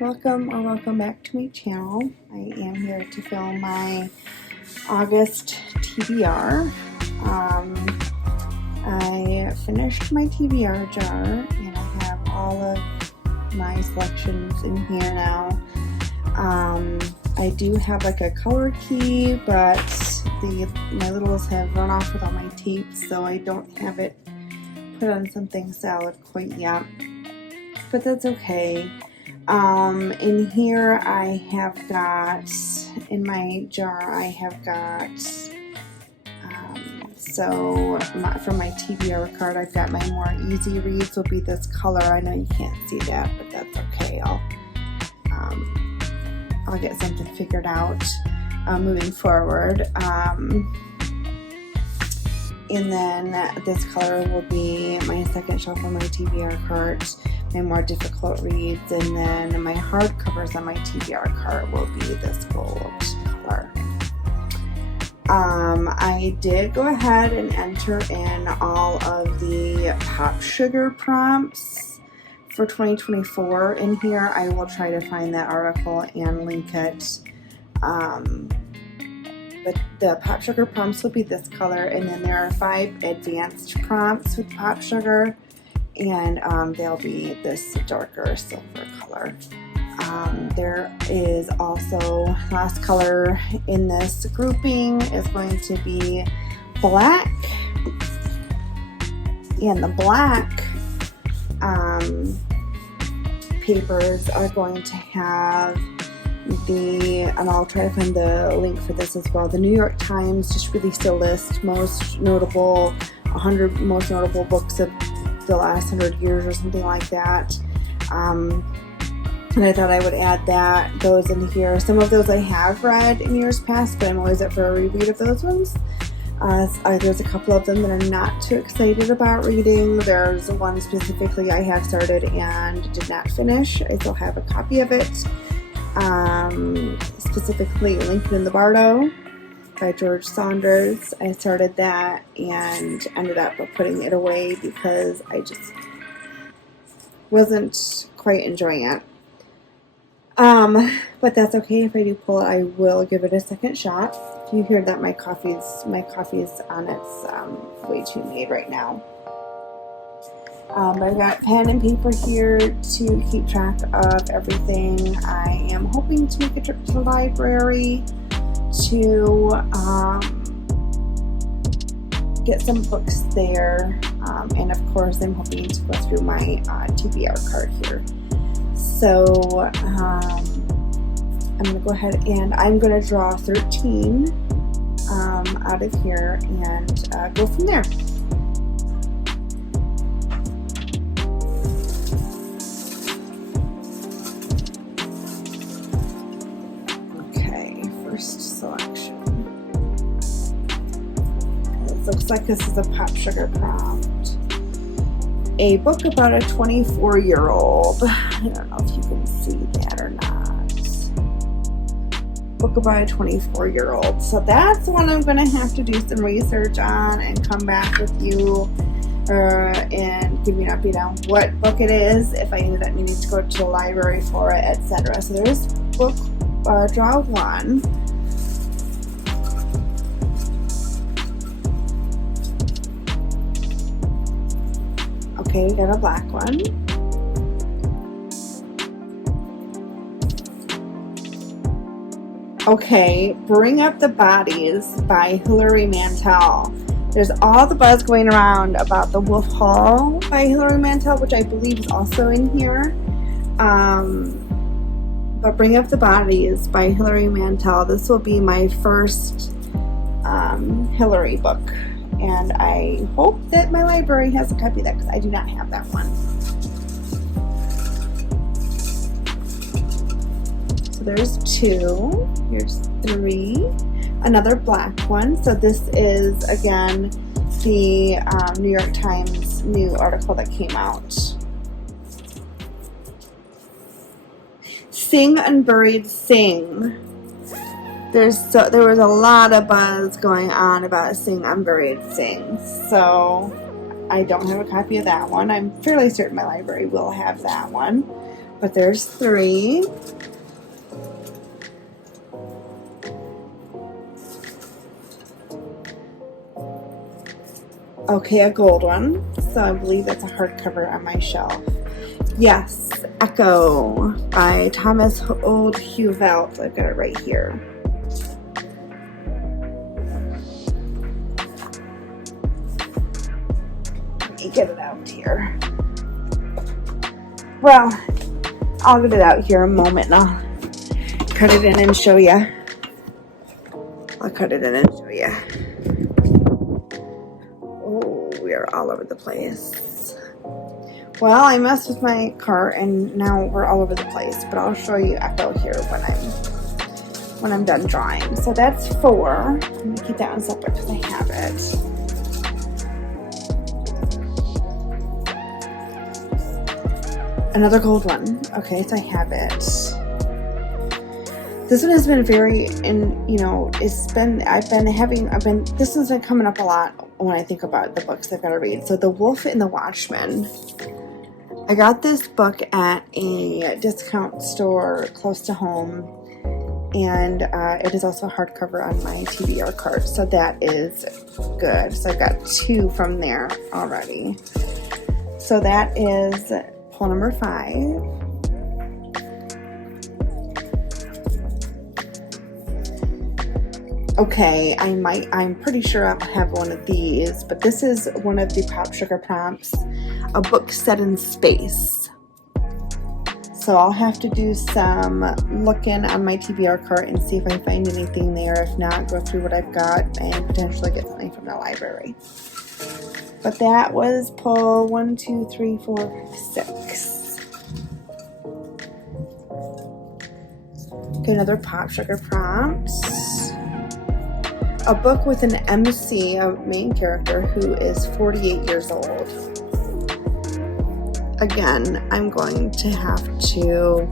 Welcome back to my channel. I am here to film my August TBR. I finished my TBR jar and I have all of my selections in here now. I do have like a color key, but my littles have run off with all my tape, so I don't have it put on something solid quite yet, but that's okay. In here I have got, in my jar I have got, from my TBR card I've got my more easy reads will be this color. I know you can't see that, but that's okay. I'll get something figured out moving forward. And then this color will be my second shelf on my TBR cart, my more difficult reads, and then my hard covers on my TBR cart will be this gold color. I did go ahead and enter in all of the Pop Sugar prompts for 2024 in here. I will try to find that article and link it. But the Pop Sugar prompts will be this color, and then there are 5 advanced prompts with Pop Sugar, and they'll be this darker silver color. There is also, last color in this grouping is going to be black, and the black papers are going to have and I'll try to find the link for this as well. The New York Times just released a list, 100 most notable books of the last 100 years or something like that. And I thought I would add those in here. Some of those I have read in years past, but I'm always up for a reread of those ones. There's a couple of them that I'm not too excited about reading. There's one specifically I have started and did not finish. I still have a copy of it. Specifically Lincoln in the Bardo by George Saunders. I started that and ended up putting it away because I just wasn't quite enjoying it. But that's okay. If I do pull it, I will give it a second shot. If you hear that my coffee's on its way too made right now. I've got pen and paper here to keep track of everything. I am hoping to make a trip to the library to get some books there, and of course I'm hoping to go through my TBR card here. So I'm going to go ahead and I'm going to draw 13 out of here and go from there. Selection. It looks like this is a Pop Sugar prompt. A book about a 24-year-old. I don't know if you can see that or not. Book about a 24-year-old. So that's one I'm going to have to do some research on and come back with you and give you an update on what book it is, if I ended up needing to go to the library for it, etc. So there's book draw 1. Okay, we got a black one. Okay, Bring Up the Bodies by Hilary Mantel. There's all the buzz going around about The Wolf Hall by Hilary Mantel, which I believe is also in here. But Bring Up the Bodies by Hilary Mantel. This will be my first Hilary book. And I hope that my library has a copy of that because I do not have that one. So there's 2. Here's 3. Another black one. So this is, again, the New York Times new article that came out. Sing Unburied Sing. There was a lot of buzz going on about Sing Unburied Sing, so I don't have a copy of that one. I'm fairly certain my library will have that one. But there's 3. Okay, a gold one. So I believe that's a hardcover on my shelf. Yes, Echo by Thomas Old Huvelt. I've got it right here. Let me get it out here. Well, I'll get it out here in a moment and I'll cut it in and show you. I'll cut it in and show you. Oh, we are all over the place. Well, I messed with my cart and now we're all over the place, but I'll show you Echo here when I'm done drawing. So that's 4. I'm gonna keep that one separate because I have it. Another gold one. Okay, so I have it. This one has been very, this one's been coming up a lot when I think about the books I've got to read. So The Wolf and the Watchman. I got this book at a discount store close to home, and it is also a hardcover on my TBR cart, so that is good. So I got 2 from there already. So that is pull number 5. Okay, I'm pretty sure I'll have one of these, but this is one of the Pop Sugar prompts, a book set in space. So I'll have to do some looking on my TBR cart and see if I find anything there. If not, go through what I've got and potentially get something from the library. But that was pull 1, 2, 3, 4, 6. Get another Pop Sugar prompt. A book with an MC, a main character, who is 48 years old. Again, I'm going to have to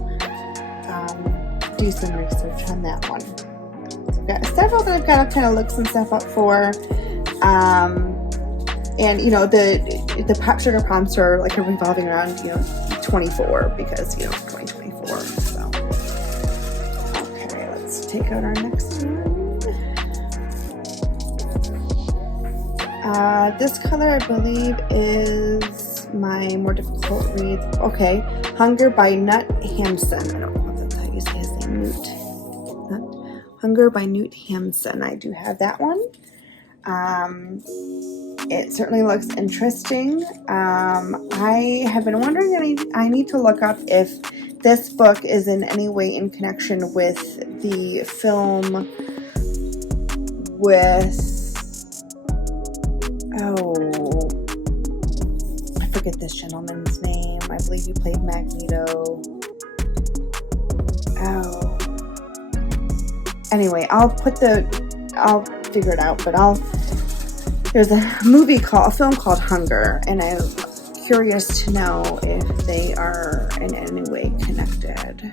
do some research on that one. So I've got several that I've got to kind of look some stuff up for. And, the Pop Sugar prompts are like revolving around, 24 because, 2024. So, okay, let's take out our next one. This color, I believe, is my more difficult read. Okay, Hunger by Nut Hampson. I don't know if that's how you say his name. Hunger by Newt Hampson. I do have that one. It certainly looks interesting. I have been wondering, and I need to look up if this book is in any way in connection with the film with... I forget this gentleman's name. I believe he played Magneto. Anyway, I'll figure it out, but there's a film called Hunger, and I'm curious to know if they are in any way connected.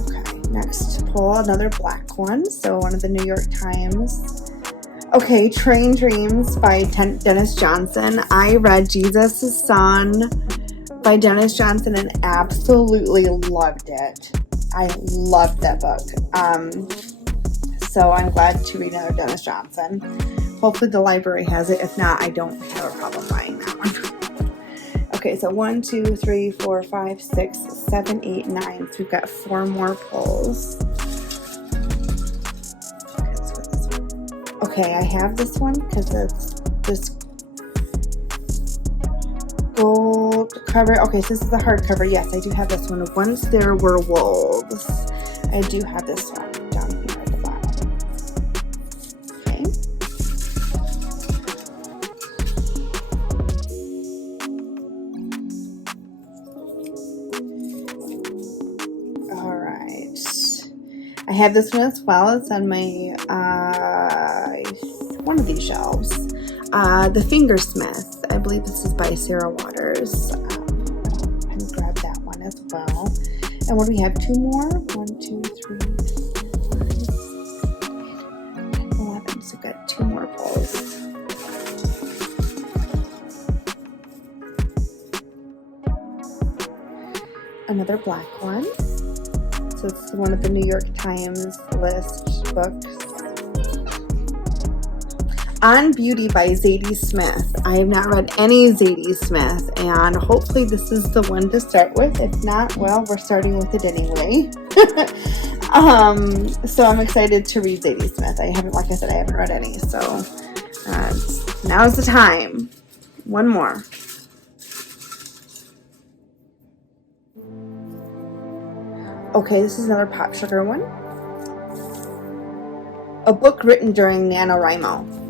Okay, next pull, another black one, so one of the New York Times. Okay, Train Dreams by Dennis Johnson. I read Jesus' Son by Dennis Johnson and absolutely loved it. I loved that book. So I'm glad to read another Dennis Johnson. Hopefully the library has it. If not, I don't have a problem buying that one. Okay, so 1, 2, 3, 4, 5, 6, 7, 8, 9. So we've got 4 more pulls. Okay, I have this one because it's this gold cover. Okay, so this is a hardcover. Yes, I do have this one. Once There Were Wolves. I do have this one down here at the bottom. Okay. All right. I have this one as well. It's on my one of these shelves. The Fingersmith. I believe this is by Sarah Waters. And grab that one as well. And what do we have? 2 more? 1, 2, 3, 4, 5, 6, 7, 8, 9, 10, 11. So we've got 2 more pulls. another black one. So it's one of the New York Times list books. On Beauty by Zadie Smith. I have not read any Zadie Smith, and hopefully this is the one to start with. If not, well, we're starting with it anyway. So I'm excited to read Zadie Smith. Like I said, I haven't read any, so now's the time. One more. Okay, this is another Pop Sugar one. A book written during NaNoWriMo.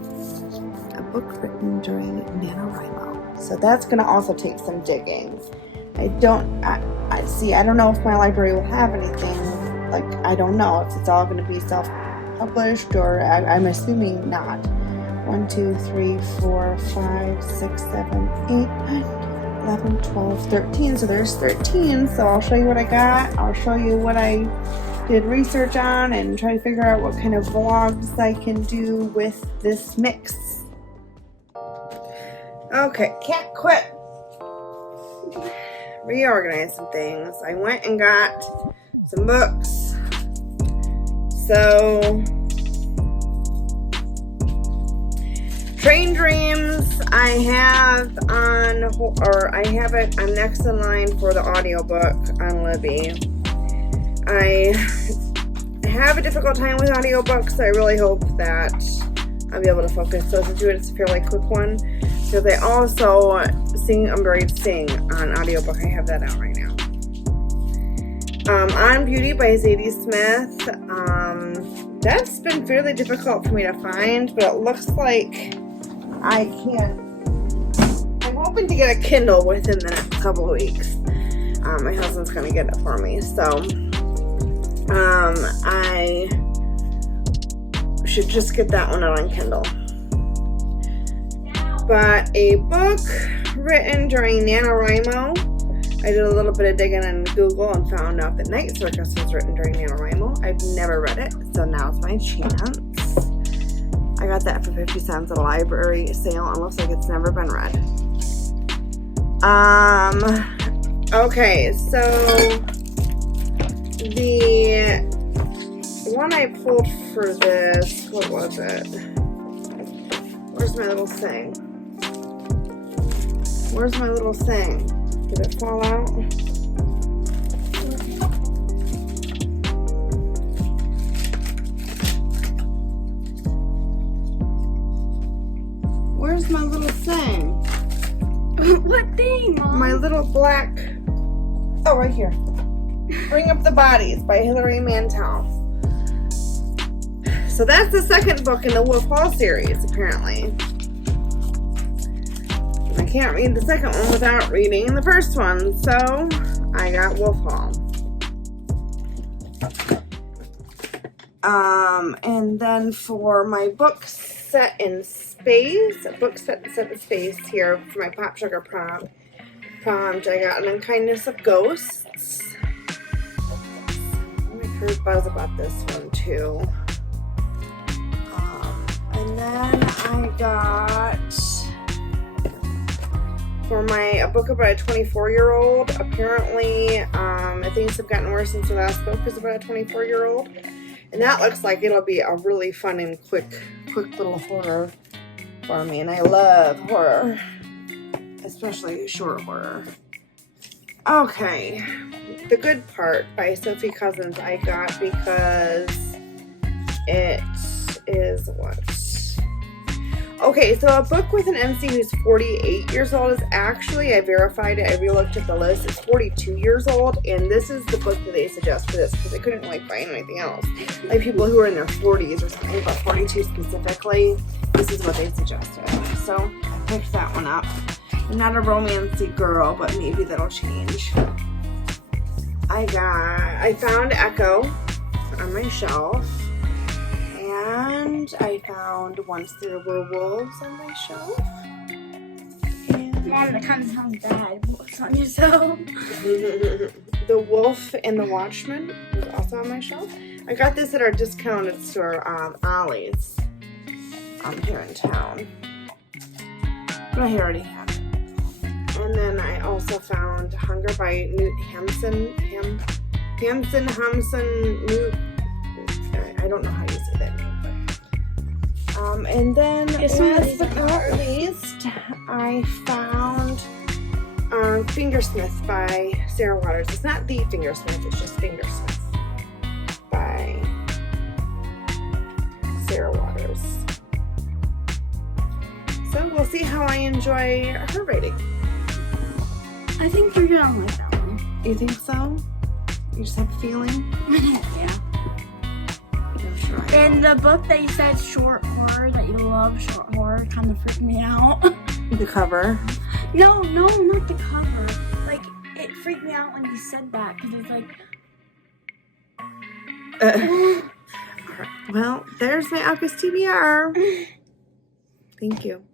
Book written during NaNoWriMo. So that's going to also take some digging. I don't know if my library will have anything. Like, I don't know if it's all going to be self-published, or I'm assuming not. 1, 2, 3, 4, 5, 6, 7, 8, 9, 11, 12, 13. So there's 13. So I'll show you what I got. I'll show you what I did research on and try to figure out what kind of vlogs I can do with this mix. Okay, can't quit. Reorganize some things. I went and got some books. So, Train Dreams I have it on next in line for the audiobook on Libby. I have a difficult time with audiobooks. I really hope that I'll be able to focus. So to do it, it's a fairly quick one. So they also Sing Unburied Sing on audiobook. I have that out right now. On Beauty by Zadie Smith. That's been fairly difficult for me to find, but it looks like I'm hoping to get a Kindle within the next couple of weeks. My husband's going to get it for me. So I should just get that one out on Kindle. But a book written during NaNoWriMo. I did a little bit of digging on Google and found out that Night Circus was written during NaNoWriMo. I've never read it, so now's my chance. I got that for 50 cents at a library sale, and looks like it's never been read. Okay, so the one I pulled for this, what was it? Where's my little thing? Where's my little thing? Did it fall out? Where's my little thing? What thing, Mom? My little black... Oh, right here. Bring Up the Bodies by Hilary Mantel. So that's the second book in the Wolf Hall series, apparently. I can't read the second one without reading the first one, so I got Wolf Hall. And then for my book set in space, here for my Pop Sugar prompt, I got An Unkindness of Ghosts. I heard buzz about this one too. And then I got for a book about a 24-year-old. Apparently, things have gotten worse since the last book was about a 24-year-old. And that looks like it'll be a really fun and quick little horror for me. And I love horror, especially short horror. Okay, The Good Part by Sophie Cousins I got because it is what? Okay, so a book with an MC who's 48 years old is actually, I verified it, I re-looked at the list, it's 42 years old, and this is the book that they suggest for this, because I couldn't, find anything else. Like, people who are in their 40s or something, but 42 specifically, this is what they suggested. So, I picked that one up. I'm not a romancy girl, but maybe that'll change. I found Echo on my shelf. And I found Once There Were Wolves on my shelf. And Mom, that kind of sounds bad. What's on your shelf? The Wolf and the Watchman was also on my shelf. I got this at our discounted store, Ollie's, here in town. But I already have it. And then I also found Hunger by Newt Hampson. Newt. I don't know how you say that name. But, and then last but not least, I found Fingersmith by Sarah Waters. It's not the Fingersmith, it's just Fingersmith by Sarah Waters. So we'll see how I enjoy her writing. I think you're gonna like that one. You think so? You just have a feeling? Yeah. I'm sure. And the book that you said short horror, that you love short horror, kind of freaked me out. The cover. No, not the cover. Like, it freaked me out when you said that, because it's like... All right. Well, there's my August TBR. Thank you.